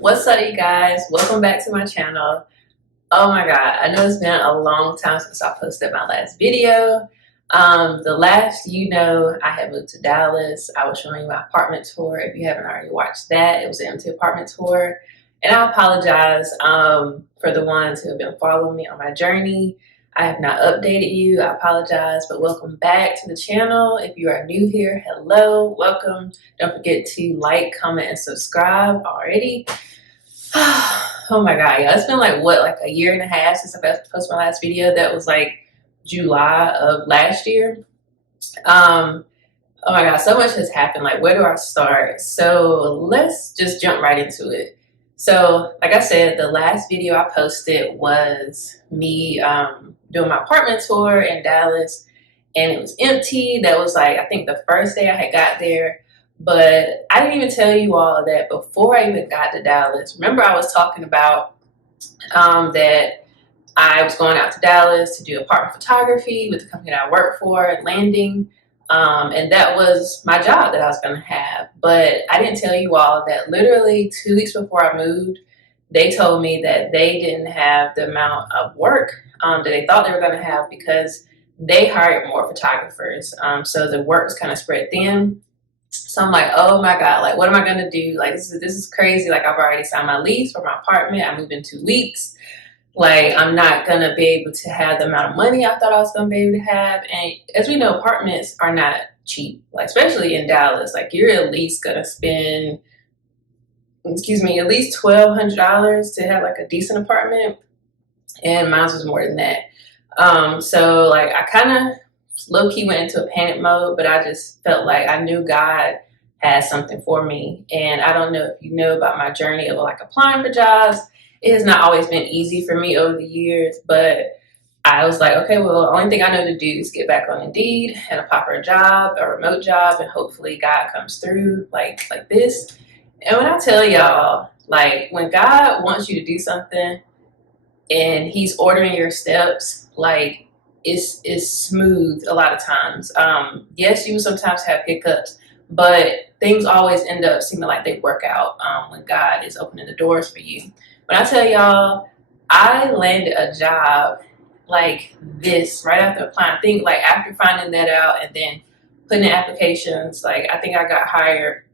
What's up, you guys? Welcome back to my channel. Oh my god, I know it's been a long time since I posted my last video. The last I had moved to Dallas. I was showing you my apartment tour. If you haven't already watched that, it was an empty apartment tour. And I apologize for the ones who have been following me on my journey. I have not updated you. I apologize, but welcome back to the channel. If you are new here, hello, welcome. Don't forget to like, comment, and subscribe already. Oh my god, yeah, it's been like a year and a half since I posted my last video. That was like July of last year. Oh my god, so much has happened. Like, where do I start? So let's just jump right into it. So like I said, the last video I posted was me doing my apartment tour in Dallas, and it was empty. That was like, I think, the first day I had got there. But I didn't even tell you all that before I even got to Dallas. Remember, I was talking about that I was going out to Dallas to do apartment photography with the company that I work for, Landing. And that was my job that I was going to have. But I didn't tell you all that literally 2 weeks before I moved, they told me that they didn't have the amount of work that they thought they were going to have because they hired more photographers. So the work was kind of spread thin. So I'm like, oh my god, like, what am I gonna do? Like, this is crazy. Like, I've already signed my lease for my apartment. I moved in 2 weeks. Like, I'm not gonna be able to have the amount of money I thought I was gonna be able to have. And as we know, apartments are not cheap. Like, especially in Dallas, like, you're at least gonna spend, excuse me, at least $1,200 to have like a decent apartment. And mine was more than that. So like, I kind of low-key went into a panic mode, but I just felt like I knew God had something for me. And I don't know if you know about my journey of like applying for jobs. It has not always been easy for me over the years, but I was like, okay, well, the only thing I know to do is get back on Indeed and apply for a job, a remote job, and hopefully God comes through like this. And when I tell y'all, like, when God wants you to do something and he's ordering your steps, like, it's smooth a lot of times. Yes, you sometimes have hiccups, but things always end up seeming like they work out when God is opening the doors for you. When I tell y'all, I landed a job like this right after applying. I think like after finding that out and then putting in applications, like, I think I got hired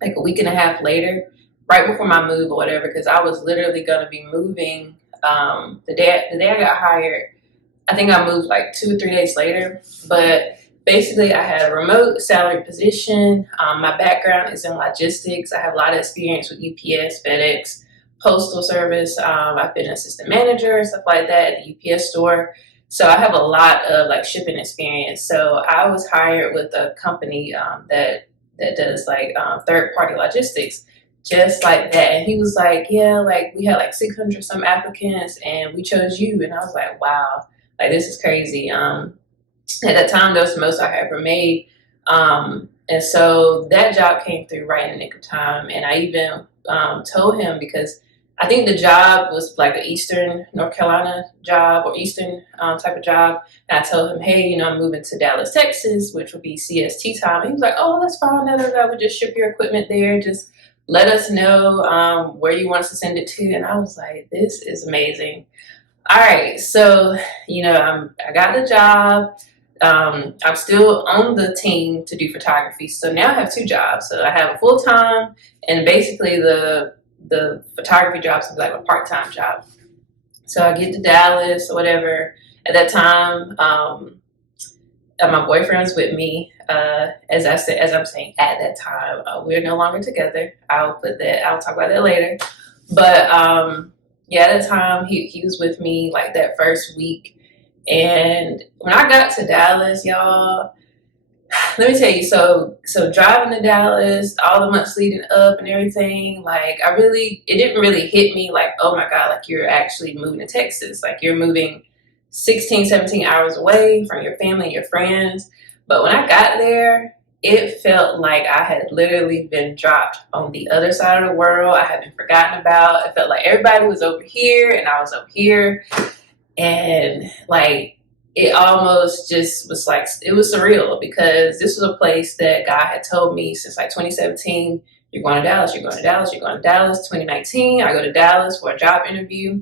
like a week and a half later, right before my move or whatever, because I was literally gonna be moving the day I got hired. I think I moved like 2 or 3 days later, but basically I had a remote salary position. My background is in logistics. I have a lot of experience with UPS, FedEx, Postal Service. I've been an assistant manager and stuff like that at the UPS store. So I have a lot of like shipping experience. So I was hired with a company that does like third party logistics, just like that. And he was like, yeah, like, we had like 600 some applicants and we chose you. And I was like, wow, like, this is crazy. At that time, that was the most I had ever made. And so that job came through right in the nick of time. And I even told him, because I think the job was like an Eastern North Carolina job or Eastern type of job. And I told him, hey, I'm moving to Dallas, Texas, which would be CST time. And he was like, oh, that's fine. I would just ship your equipment there. Just let us know where you want us to send it to. And I was like, this is amazing. All right, so I got the job. I'm still on the team to do photography, so now I have two jobs. So I have a full time, and basically the photography job is like a part time job. So I get to Dallas or whatever. At that time, my boyfriend was with me. As I'm saying, at that time, we're no longer together. I'll talk about that later. But yeah, at the time he was with me like that first week. And when I got to Dallas, y'all, let me tell you, so driving to Dallas, all the months leading up and everything, like, it didn't really hit me like, oh my god, like, you're actually moving to Texas, like, you're moving 16, 17 hours away from your family and your friends. But when I got there, it felt like I had literally been dropped on the other side of the world. I had been forgotten about. It felt like everybody was over here and I was over here. And like, it almost just was like, it was surreal, because this was a place that God had told me since like 2017, you're going to Dallas, you're going to Dallas, you're going to Dallas. 2019, I go to Dallas for a job interview,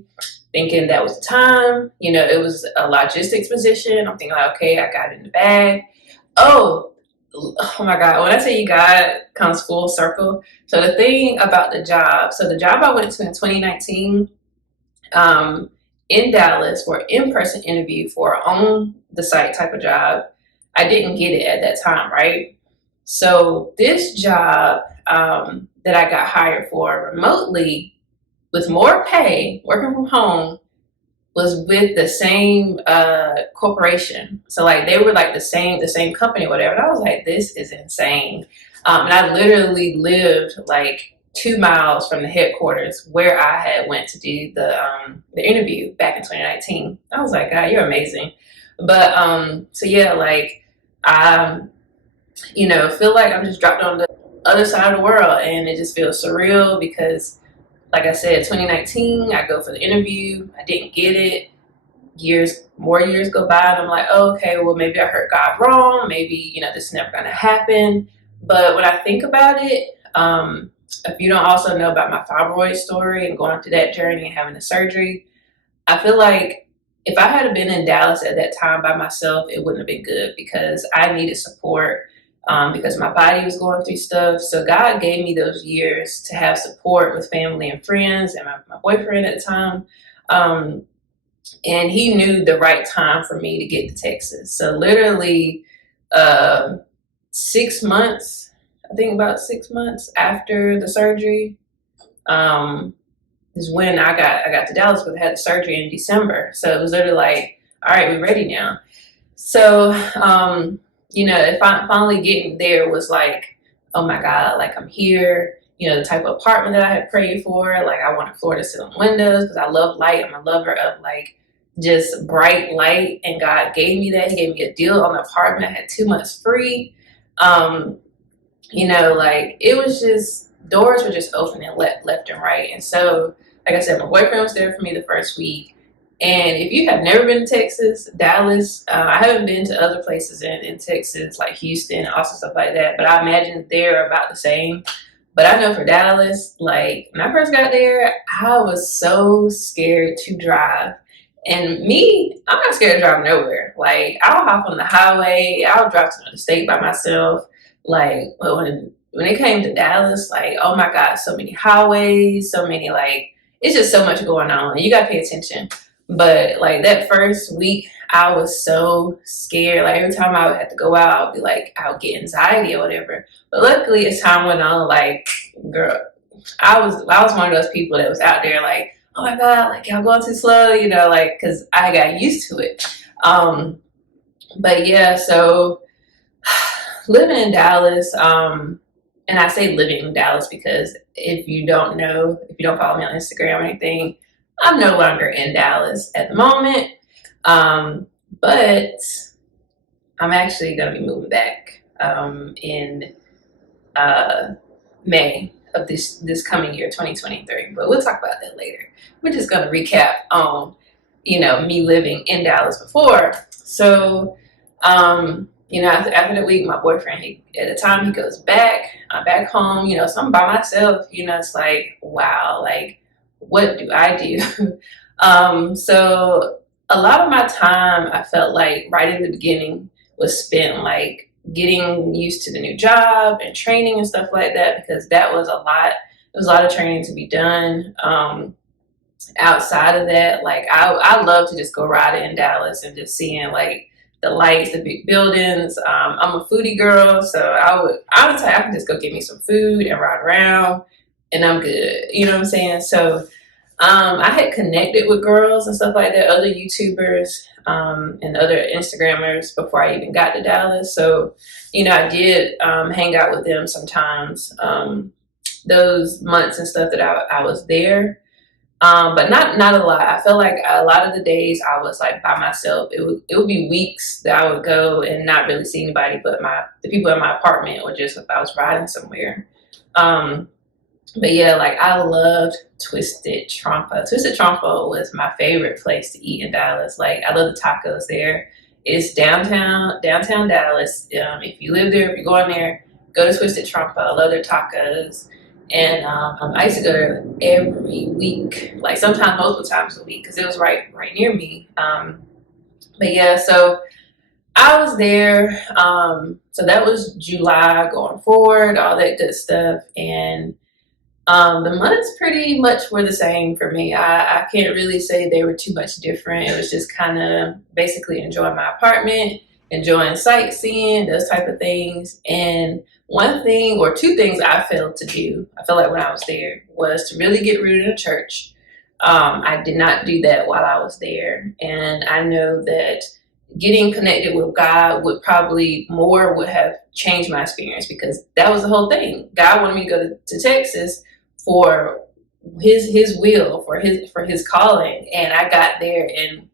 thinking that was the time. You know, it was a logistics position. I'm thinking like, okay, I got it in the bag. Oh, oh my God, when I tell you God comes full circle. So the thing about the job, so the job I went to in 2019, in Dallas for an in-person interview for on the site type of job, I didn't get it at that time, right? So this job that I got hired for remotely with more pay, working from home, was with the same corporation. So like they were like the same company or whatever. And I was like, this is insane. And I literally lived like 2 miles from the headquarters where I had went to do the interview back in 2019. I was like, God, you're amazing. But so yeah, like I feel like I'm just dropped on the other side of the world, and it just feels surreal because like I said, 2019, I go for the interview. I didn't get it. More years go by, and I'm like, oh, okay, well, maybe I heard God wrong. Maybe, this is never going to happen. But when I think about it, if you don't also know about my fibroid story and going through that journey and having the surgery, I feel like if I had been in Dallas at that time by myself, it wouldn't have been good because I needed support because my body was going through stuff. So God gave me those years to have support with family and friends and my boyfriend at the time. And he knew the right time for me to get to Texas. So literally 6 months, I think about 6 months after the surgery, is when I got to Dallas, but I had the surgery in December. So it was literally like, all right, we're ready now. So, if I finally getting there was like, oh my God, like I'm here, the type of apartment that I had prayed for. Like I wanted floor to sit on windows because I love light. I'm a lover of like just bright light. And God gave me that. He gave me a deal on the apartment. I had 2 months free. Like it was just, doors were just opening left and right. And so, like I said, my boyfriend was there for me the first week. And if you have never been to Texas, Dallas, I haven't been to other places in Texas, like Houston, also stuff like that, but I imagine they're about the same. But I know for Dallas, like when I first got there, I was so scared to drive. And me, I'm not scared to drive nowhere. Like I'll hop on the highway, I'll drive to another state by myself. Like, but when it came to Dallas, like, oh my God, so many highways, so many like, it's just so much going on. And you gotta pay attention. But like that first week, I was so scared. Like every time I would have to go out, I'd be like, I would get anxiety or whatever. But luckily, as time went on, like, girl, I was one of those people that was out there like, oh my God, like y'all going too slow, like because I got used to it. But yeah, so living in Dallas, and I say living in Dallas because if you don't follow me on Instagram or anything, I'm no longer in Dallas at the moment, but I'm actually going to be moving back in May of this coming year, 2023. But we'll talk about that later. We're just going to recap on, me living in Dallas before. So, after the week, my boyfriend, at the time he goes back, I'm back home, so I'm by myself, it's like, wow, like, what do I do? So a lot of my time, I felt like right in the beginning was spent like getting used to the new job and training and stuff like that, because that was a lot. There was a lot of training to be done. Outside of that, like I love to just go ride in Dallas and just seeing like the lights, the big buildings. I'm a foodie girl, so I would say I can just go get me some food and ride around and I'm good. You know what I'm saying? So I had connected with girls and stuff like that, other YouTubers and other Instagrammers before I even got to Dallas. So, I did hang out with them sometimes those months and stuff that I was there. But not a lot. I felt like a lot of the days I was like by myself. It would be weeks that I would go and not really see anybody but the people in my apartment, or just if I was riding somewhere. But yeah, like I loved Twisted Trompa. Twisted Trompa was my favorite place to eat in Dallas. Like I love the tacos there. It's downtown Dallas. If you live there, if you're going there, go to Twisted Trompa. I love their tacos. And I used to go there every week, like sometimes multiple times a week, because it was right near me. But yeah, so I was there. So that was July going forward, all that good stuff. And the months pretty much were the same for me. I can't really say they were too much different. It was just kind of basically enjoying my apartment, enjoying sightseeing, those type of things. And one thing or two things I failed to do, I feel like when I was there, was to really get rooted in a church. I did not do that while I was there. And I know that getting connected with God would have changed my experience, because that was the whole thing. God wanted me to go to Texas for his will, for his calling, and I got there, and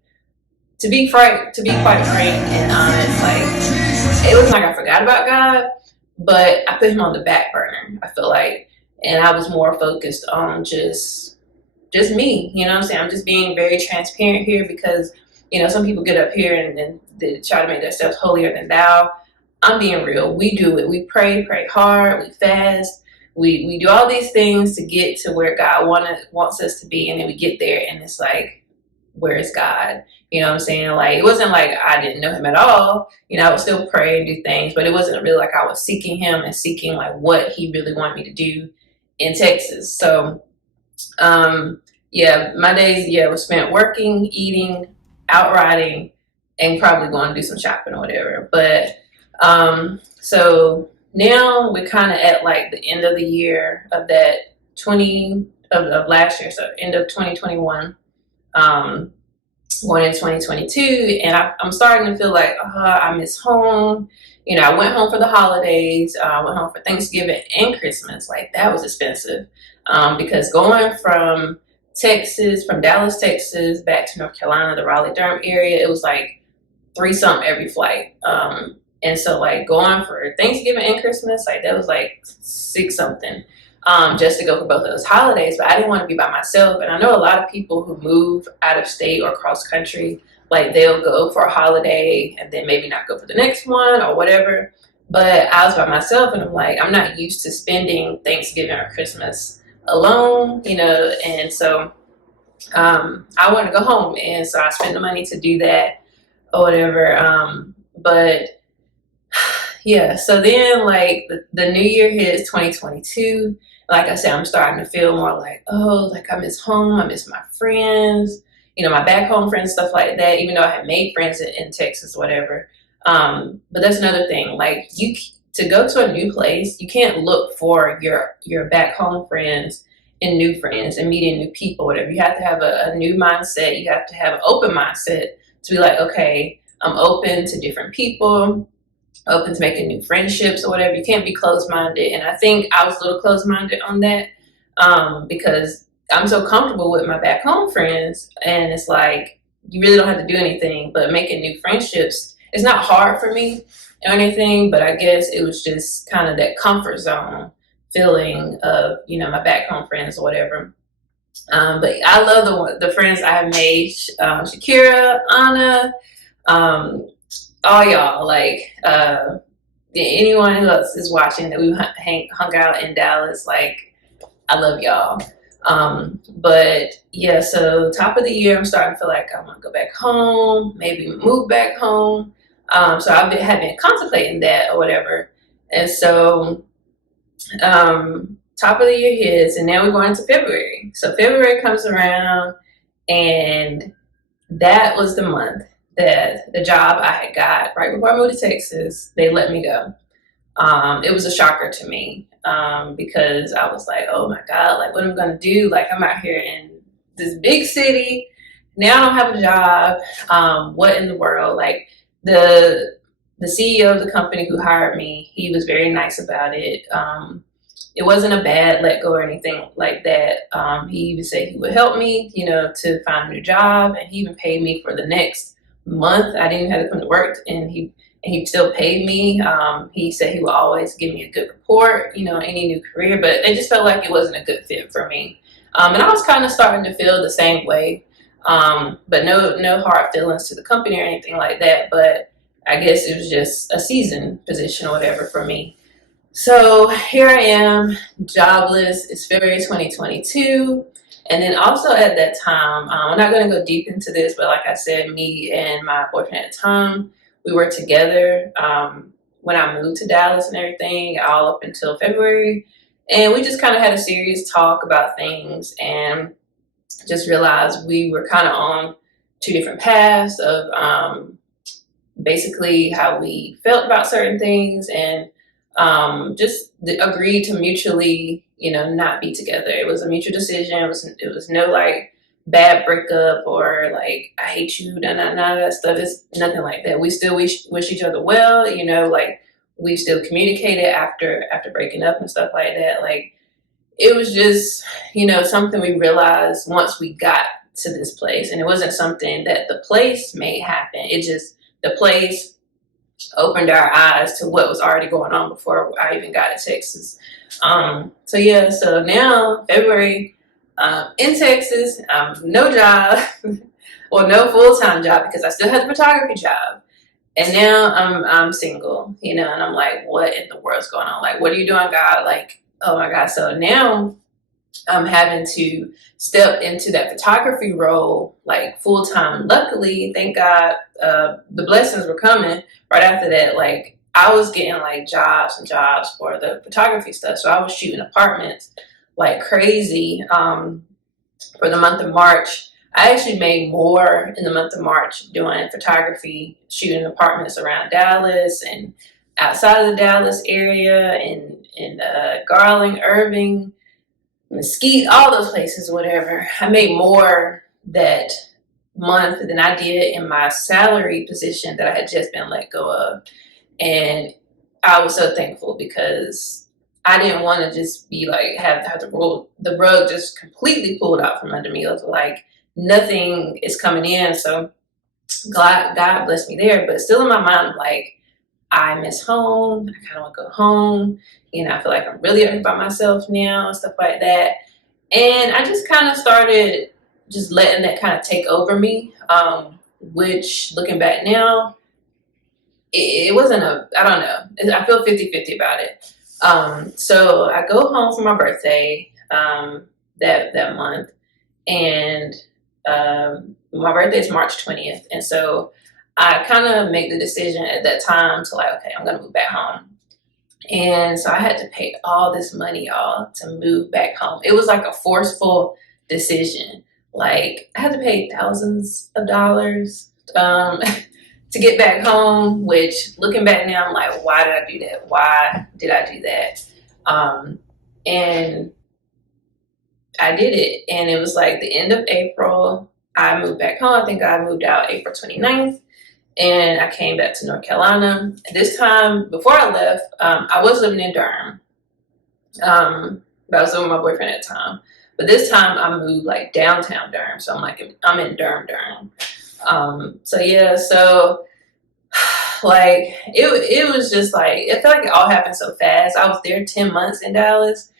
to be quite frank and honest, like, it was like I forgot about God, but I put him on the back burner, I feel like, and I was more focused on just me. You know what I'm saying? I'm just being very transparent here, because some people get up here and they try to make themselves holier than thou. I'm being real. We do it. We pray hard, we fast, we do all these things to get to where God wants us to be, and then we get there and it's like, where is God? You know what I'm saying? Like, it wasn't like I didn't know him at all. I would still pray and do things, but it wasn't really like I was seeking him and seeking like what he really wanted me to do in Texas. So yeah, my days, were spent working, eating, out riding, and probably going to do some shopping or whatever. But so now we're kind of at like the end of the year of that of last year, so end of 2021, going into 2022, and I'm starting to feel like I miss home. I went home for the holidays, went home for Thanksgiving and Christmas. Like, that was expensive, because going from Dallas, Texas, back to North Carolina, the Raleigh-Durham area, it was like three something every flight. And so like going for Thanksgiving and Christmas, like that was like six something, just to go for both of those holidays. But I didn't want to be by myself. And I know a lot of people who move out of state or cross country, like they'll go for a holiday and then maybe not go for the next one or whatever. But I was by myself, and I'm like, I'm not used to spending Thanksgiving or Christmas alone, and so I want to go home, and so I spent the money to do that or whatever. But yeah, so then like the new year hits, 2022. Like I said, I'm starting to feel more like, oh, like I miss home, I miss my friends, my back home friends, stuff like that, even though I had made friends in Texas, whatever. But that's another thing, like, to go to a new place, you can't look for your back home friends and new friends and meeting new people, whatever. You have to have a new mindset. You have to have an open mindset to be like, okay, I'm open to different people, open to making new friendships or whatever. You can't be closed-minded. And I think I was a little closed-minded on that, because I'm so comfortable with my back home friends, and it's like, you really don't have to do anything but making new friendships. It's not hard for me or anything, but I guess it was just kind of that comfort zone feeling of, my back home friends or whatever. But I love the friends I have made, Shakira, Anna, all y'all, like, anyone who else is watching that we hung out in Dallas, like, I love y'all. But yeah, so top of the year, I'm starting to feel like I want to go back home, maybe move back home. So have been contemplating that or whatever. And so, top of the year hits, and now we're going into February. So February comes around, and that was the month that the job I had got right before I moved to Texas, they let me go. It was a shocker to me, because I was like, oh my God, like, what am I going to do? Like, I'm out here in this big city. Now I don't have a job. What in the world? Like, the CEO of the company who hired me, he was very nice about it. It wasn't a bad let go or anything like that. He even said he would help me, to find a new job, and he even paid me for the next month. I didn't even have to come to work, and he still paid me. He said he would always give me a good report, any new career, but it just felt like it wasn't a good fit for me. And I was kind of starting to feel the same way, but no hard feelings to the company or anything like that. But I guess it was just a season position or whatever for me. So here I am, jobless. It's February 2022. And then also at that time, I'm not going to go deep into this, but like I said, me and my boyfriend at the time, we were together when I moved to Dallas and everything, all up until February. And we just kind of had a serious talk about things and just realized we were kind of on two different paths of basically how we felt about certain things, and just agreed to mutually, not be together. It was a mutual decision. It was no like bad breakup or like I hate you, none of that stuff. It's nothing like that. We still wish each other well, like we still communicated after breaking up and stuff like that. Like it was just, something we realized once we got to this place. And it wasn't something that the place made happen. It just, the place opened our eyes to what was already going on before I even got to Texas. So yeah, so now February, in Texas, no job, well, no full-time job because I still had the photography job. And now I'm single, and I'm like, what in the world's going on? Like, what are you doing, God? Like, oh my God. So now I'm having to step into that photography role like full time. Luckily, thank God, the blessings were coming right after that. Like I was getting like jobs and jobs for the photography stuff. So I was shooting apartments like crazy for the month of March. I actually made more in the month of March doing photography, shooting apartments around Dallas and outside of the Dallas area, in Garland, Irving, Mesquite, all those places, whatever. I made more that month than I did in my salary position that I had just been let go of. And I was so thankful because I didn't want to just be like, have the rug just completely pulled out from under me. It was like nothing is coming in. So God blessed me there. But still in my mind, I'm like, I miss home. I kind of want to go home. I feel like I'm really up by myself now and stuff like that. And I just kind of started just letting that kind of take over me, which looking back now, it wasn't I don't know. I feel 50-50 about it. So I go home for my birthday that month, and my birthday is March 20th. And so I kind of make the decision at that time to like, okay, I'm going to move back home. And so I had to pay all this money, y'all, to move back home. It was like a forceful decision. Like I had to pay thousands of dollars to get back home, which looking back now, I'm like, why did I do that? Why did I do that? And I did it. And it was like the end of April. I moved back home. I think I moved out April 29th. And I came back to North Carolina. This time, before I left, I was living in Durham. But I was living with my boyfriend at the time. But this time, I moved like downtown Durham. So I'm in Durham. So yeah, so like it was just like, it felt like it all happened so fast. I was there 10 months in Dallas,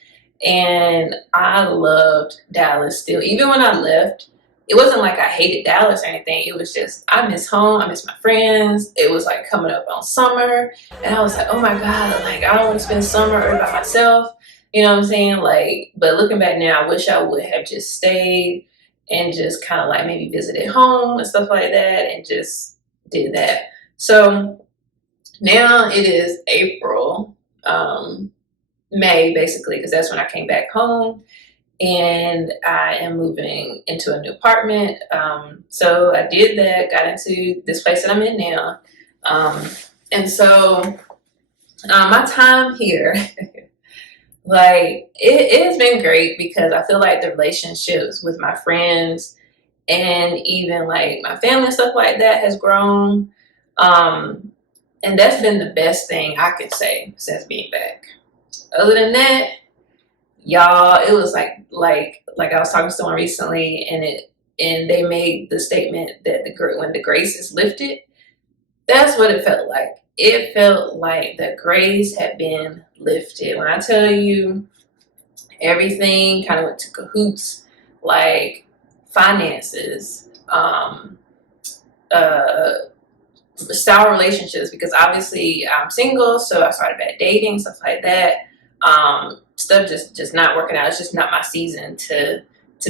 and I loved Dallas still. Even when I left, it wasn't like I hated Dallas or anything. It was just, I miss home. I miss my friends. It was like coming up on summer. And I was like, oh my God, like I don't want to spend summer by myself. You know what I'm saying? Like, but looking back now, I wish I would have just stayed and just kind of like maybe visited home and stuff like that and just did that. So now it is April, May basically, because that's when I came back home, and I am moving into a new apartment. So I did that, got into this place that I'm in now. And so my time here, like it has been great because I feel like the relationships with my friends and even like my family and stuff like that has grown. And that's been the best thing I could say since being back. Other than that, y'all, it was like I was talking to someone recently, and they made the statement that when the grace is lifted, that's what it felt like. It felt like the grace had been lifted. When I tell you, everything kind of went to cahoots, like finances, uh, sour relationships, because obviously I'm single, so I started bad dating, stuff like that. Stuff just not working out. It's just not my season to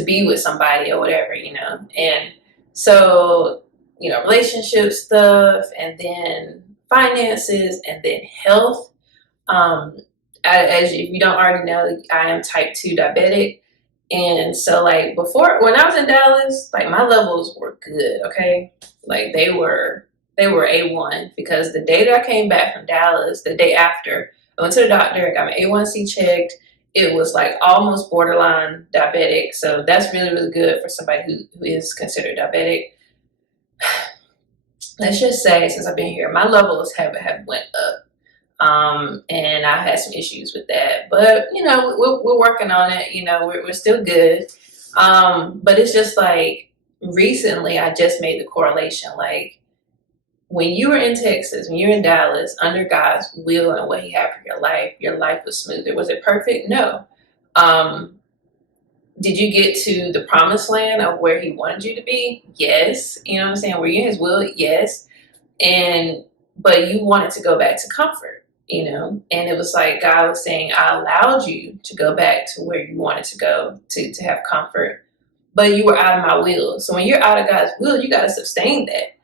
be with somebody or whatever, you know. And so, you know, relationship stuff, and then finances, and then health. Um, as if you don't already know, I am type 2 diabetic. And so, like, before, when I was in Dallas, like, my levels were good, okay? Like, they were A1, because the day that I came back from Dallas, the day after, I went to the doctor, got my A1C checked. It was like almost borderline diabetic. So that's really, really good for somebody who is considered diabetic. Let's just say, since I've been here, my levels have went up. And I had some issues with that, but you know, we're working on it. You know, we're still good. But it's just like recently I just made the correlation. Like, when you were in Texas, when you're in Dallas, under God's will and what He had for your life was smoother. Was it perfect? No. Um, did you get to the promised land of where He wanted you to be? Yes. You know what I'm saying? Were you in His will? Yes. And but you wanted to go back to comfort, you know. And it was like God was saying, I allowed you to go back to where you wanted to go to have comfort, but you were out of my will. So when you're out of God's will, you got to sustain that.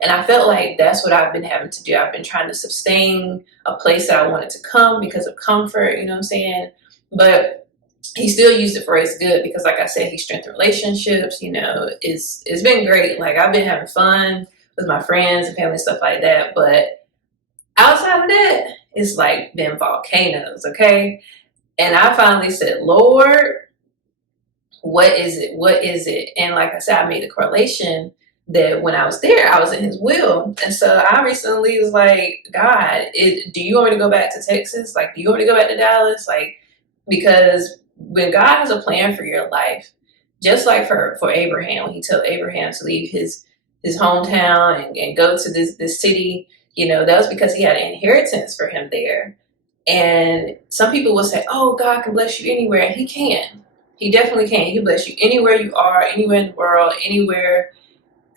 And I felt like that's what I've been having to do. I've been trying to sustain a place that I wanted to come because of comfort, you know what I'm saying? But He still used it for His good, because like I said, He strengthened relationships, you know. It's been great. Like, I've been having fun with my friends and family, stuff like that. But outside of that, it's like been volcanoes, okay? And I finally said, Lord, what is it? What is it? And like I said, I made the correlation that when I was there, I was in His will. And so I recently was like, God, do you want me to go back to Texas? Like, do you want me to go back to Dallas? Like, because when God has a plan for your life, just like for Abraham, when He told Abraham to leave his hometown and go to this city, you know, that was because He had an inheritance for him there. And some people will say, oh, God can bless you anywhere. And He can. He definitely can. He can bless you anywhere you are, anywhere in the world, anywhere,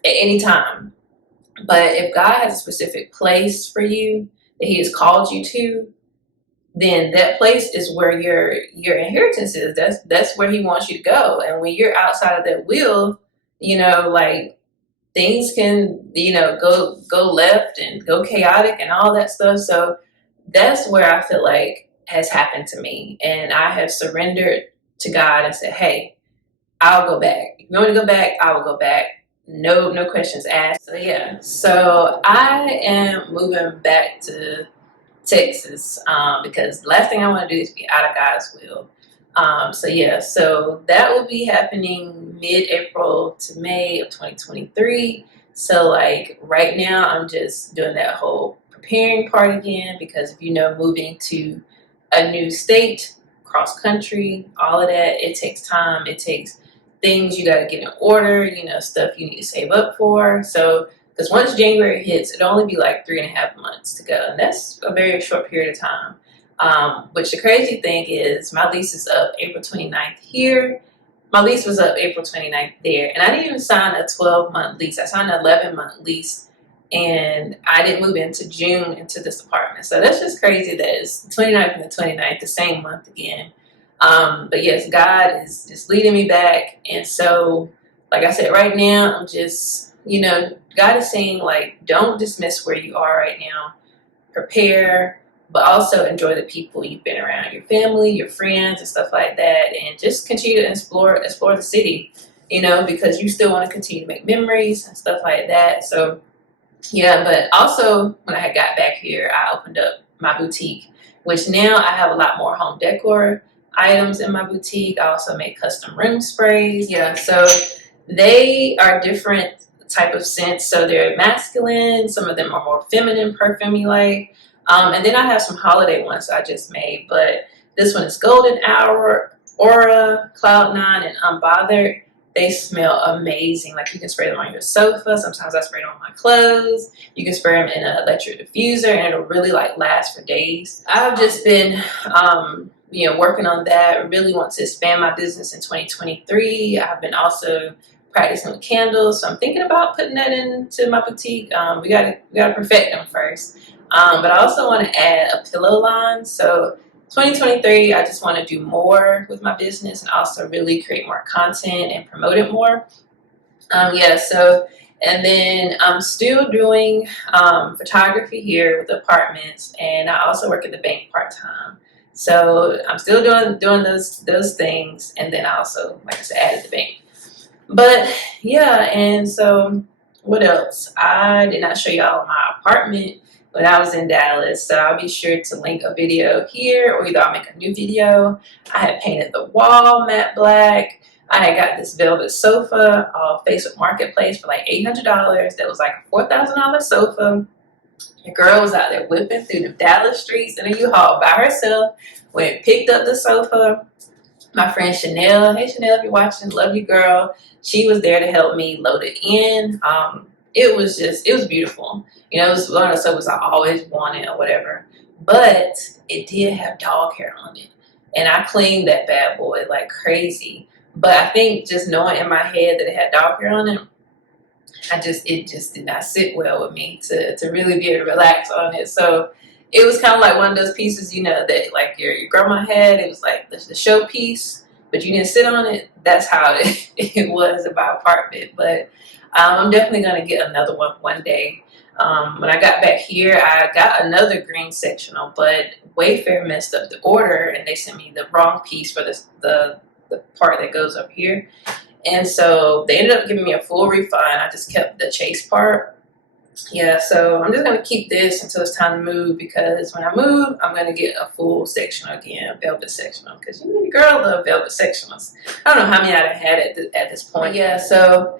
at any time. But if God has a specific place for you that He has called you to, then that place is where your inheritance is. That's where He wants you to go. And when you're outside of that will, you know, like, things can, you know, go left and go chaotic and all that stuff. So that's where I feel like has happened to me. And I have surrendered to God and said, hey, I'll go back. If you want to go back, I will go back. No questions asked. So yeah. So I am moving back to Texas, because the last thing I want to do is be out of God's will. So yeah, so that will be happening mid-April to May of 2023. So like right now, I'm just doing that whole preparing part again, because if you know, moving to a new state, cross country, all of that, it takes time. It takes things you got to get in order, you know, stuff you need to save up for. So because once January hits, it'll only be like 3.5 months to go. And that's a very short period of time. Which the crazy thing is, my lease is up April 29th here. My lease was up April 29th there. And I didn't even sign a 12-month lease. I signed an 11-month lease. And I didn't move into June into this apartment. So that's just crazy that it's the 29th and the 29th, the same month again. But yes, God is just leading me back. And so, like I said, right now, I'm just, you know, God is saying, like, don't dismiss where you are right now. Prepare, but also enjoy the people you've been around, your family, your friends, and stuff like that. And just continue to explore the city, you know, because you still want to continue to make memories and stuff like that. So, yeah, but also when I had got back here, I opened up my boutique, which now I have a lot more home decor items in my boutique. I also make custom room sprays. Yeah, so they are different type of scents. So they're masculine. Some of them are more feminine, perfumey like. And then I have some holiday ones I just made. But this one is Golden Hour, Aura, Cloud9, and Unbothered. They smell amazing. Like, you can spray them on your sofa. Sometimes I spray them on my clothes. You can spray them in an electric diffuser, and it'll really like last for days. I've just been, you know, working on that. I really want to expand my business in 2023. I've been also practicing with candles. So I'm thinking about putting that into my boutique. We gotta perfect them first. But I also want to add a pillow line. So 2023, I just want to do more with my business and also really create more content and promote it more. Yeah, so, and then I'm still doing photography here with the apartments, and I also work at the bank part-time. So I'm still doing those things, and then I also, like I said, added the bank. But yeah, and so what else? I did not show y'all my apartment when I was in Dallas, so I'll be sure to link a video here, or either I'll make a new video. I had painted the wall matte black. I had got this velvet sofa off Facebook Marketplace for like $800. That was like a $4,000 sofa. The girl was out there whipping through the Dallas streets in a U-Haul by herself. Went and picked up the sofa. My friend Chanel, hey Chanel, if you're watching, love you girl. She was there to help me load it in. It was beautiful. You know, it was one of the sofas I always wanted or whatever. But it did have dog hair on it. And I cleaned that bad boy like crazy. But I think just knowing in my head that it had dog hair on it, it just did not sit well with me to really be able to relax on it. So it was kind of like one of those pieces, you know, that like your grandma had. It was like the showpiece, but you didn't sit on it. That's how it was about apartment. But I'm definitely going to get another one day. When I got back here, I got another green sectional, but Wayfair messed up the order and they sent me the wrong piece for the part that goes up here. And so they ended up giving me a full refund. I just kept the chase part. Yeah, so I'm just going to keep this until it's time to move, because when I move, I'm going to get a full sectional again, a velvet sectional, because you know, your girl love velvet sectionals. I don't know how many I've had at this point. Yeah, so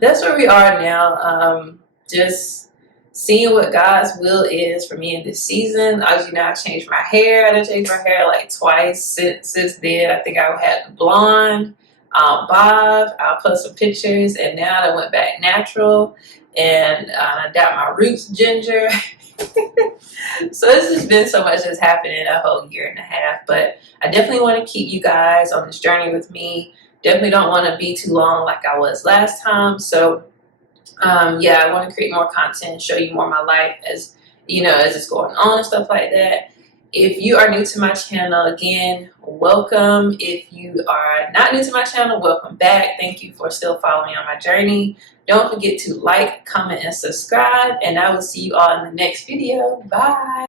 that's where we are now. Just seeing what God's will is for me in this season. As you know, I changed my hair. I done changed my hair like twice since then. I think I had the blonde, bob. I'll post some pictures, and now I went back natural, and I dyed my roots ginger. So it's just been so much that's happened in a whole year and a half. But I definitely want to keep you guys on this journey with me. Definitely don't want to be too long like I was last time. So yeah, I want to create more content, show you more of my life as, you know, as it's going on and stuff like that. If you are new to my channel, again, welcome. If you are not new to my channel, welcome back. Thank you for still following me on my journey. Don't forget to like, comment, and subscribe, and I will see you all in the next video. Bye.